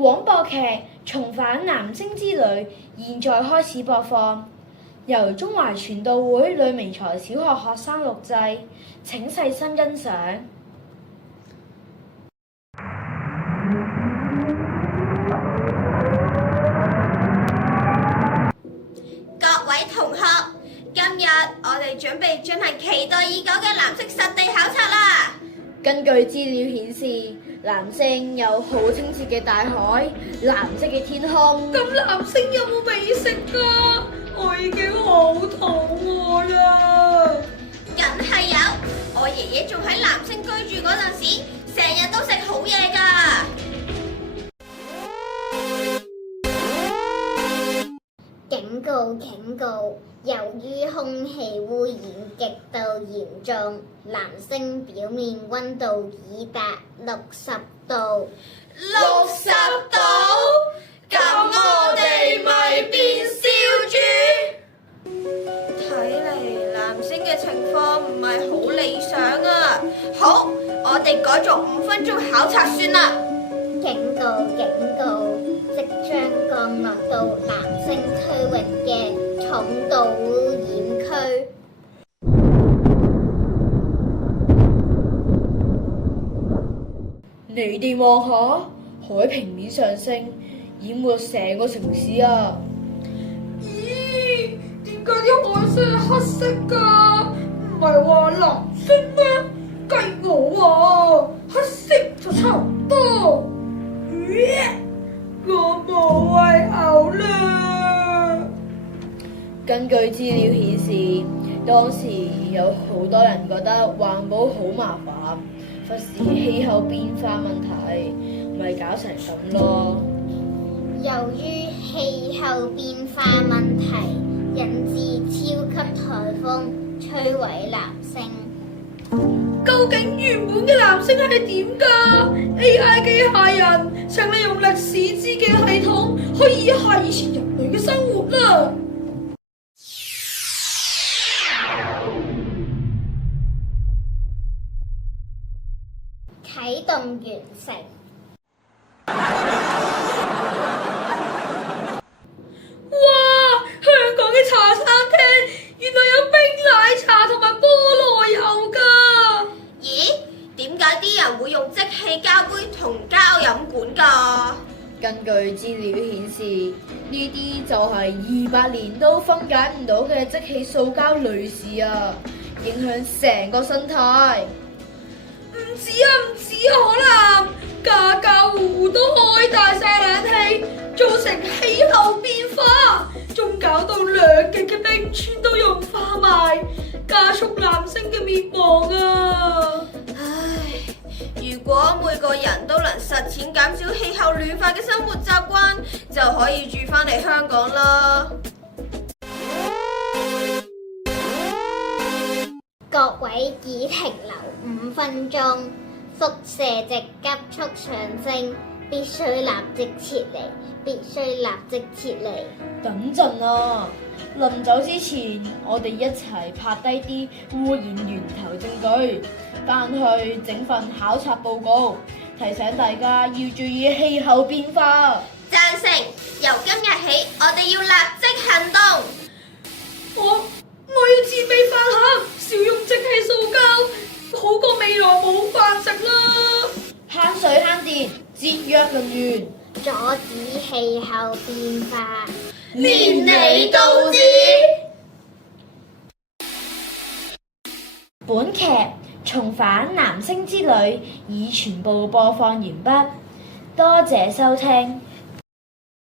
廣播劇《重返男聲之旅》現在開始播放，由中華傳道會呂明才小學學生錄製，請細心欣賞。各位同學，今日我哋準備進行期待已久嘅藍色實地考察啦！根據資料顯示，藍星有好清澈嘅大海、藍色嘅天空。咁藍星有冇美食㗎？我已經好肚餓啦！梗係有，我爺爺仲喺藍星居住嗰陣時，成日都食好嘢㗎。警告！警告！由於空氣污染極度嚴重，藍星表面溫度已達60度。60度？咁我哋咪變燒豬？睇嚟藍星嘅情況唔係好理想啊！好，我哋改做5分鐘考察算啦。警告！警告！即將降落到藍星區域嘅重度污染區。你哋望下，海平面上升，淹沒成個城市啊！咦？點解啲海水係黑色㗎？唔係話藍色咩？計我啊，黑色就差唔多。我冇胃口啦！根據資料顯示，當時有好多人覺得環保好麻煩，忽視氣候變化問題，咪搞成咁咯。由於氣候變化問題，引致超級颱風摧毀藍星。究竟原本嘅藍星係點㗎 ？AI 機械人，請你用歷史知記系統虛擬一下以前人類嘅生活啦！啟動完成。哇！香港嘅茶餐廳原來有冰奶茶同埋菠蘿油㗎！咦？點解啲人會用即棄膠杯同膠飲管㗎？根據資料顯示，呢啲就係200年都分解唔到嘅即棄塑膠濾紙啊，影響成個生態。唔止啊，可能家家戶戶都開大晒冷氣，造成氣候變化，仲搞到兩極嘅冰川都融化埋，加速藍星嘅滅亡啊！唉，如果每個人都能實踐減少氣候暖化嘅生活習慣，就可以住返嚟香港啦。各位已停留5分鐘，輻射值急速上升，必須立即撤離，必須立即撤離。等陣啊，臨走之前，我哋一齊拍低啲污染源頭證據，返去整份考察報告，提醒大家要注意氣候變化。贊成，由今日起，我哋要立即行動。我要自備飯盒，少用即棄塑膠，好過未來冇飯食啦！慳水慳電，節約能源，阻止氣候變化，連你都知。本劇《重返男聲之旅》已全部播放完畢，多謝收聽。